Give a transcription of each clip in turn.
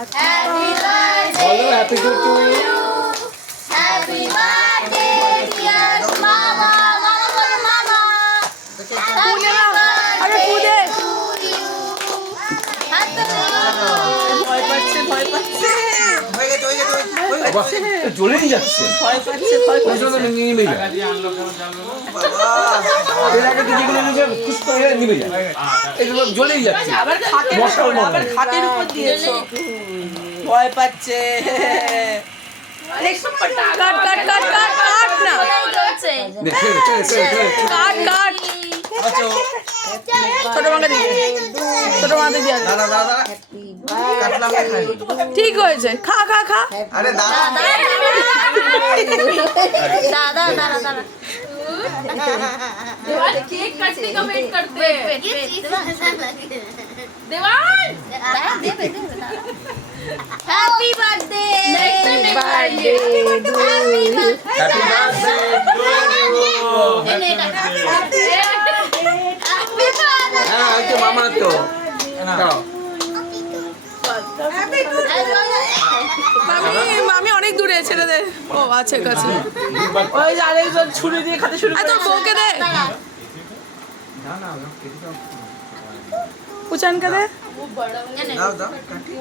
বলো happy to to Happy birthday, dear Mama. Mama, bolo Mama. Happy birthday to you. Happy ভয় পাচ্ছে ভয় পাচ্ছে জ্বলেই যাচ্ছে ভয় পাচ্ছে ভয় পাচ্ছে নিমে যায় এর আগে তো যেগুলো নিবে খুশি করে নিমে যায় এগুলো জ্বলেই যাচ্ছে আবার খাটের মশার উপর মতো। আবার খাটের উপর দিয়েছো ভয় পাচ্ছে কাট কাট কাট কাট কাট না কাট কাট ছোট মাকে দিয়ে ছোট মাকে দিয়ে দাদা দাদা কাটলাম না খাই ঠিক হয়েছে খা খা খা আরে দাদা दादा केक काटने का वेट करते हैं देवान happy birthday next time happy happy বার্থডे হ্যাঁ এই তো মামা তো খাও মামি অনেক দূরে ছেড়ে দে ও আছে কাছে ওই যে আরেকজন ছুরি দিয়ে খাতে শুরু করে তোর বউকে দে না না উচানকে দে দাও দাও কাটি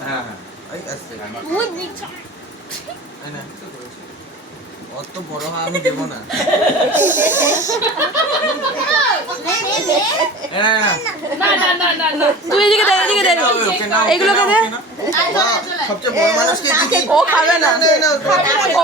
হ্যাঁ হ্যাঁ এই আসছে এই না অত বড় হয় আমি দেব না না তুই এদিকে দে এদিকে দে এগুলোকে দে সবচেয়ে বড় মানুষকে ও খাবে না না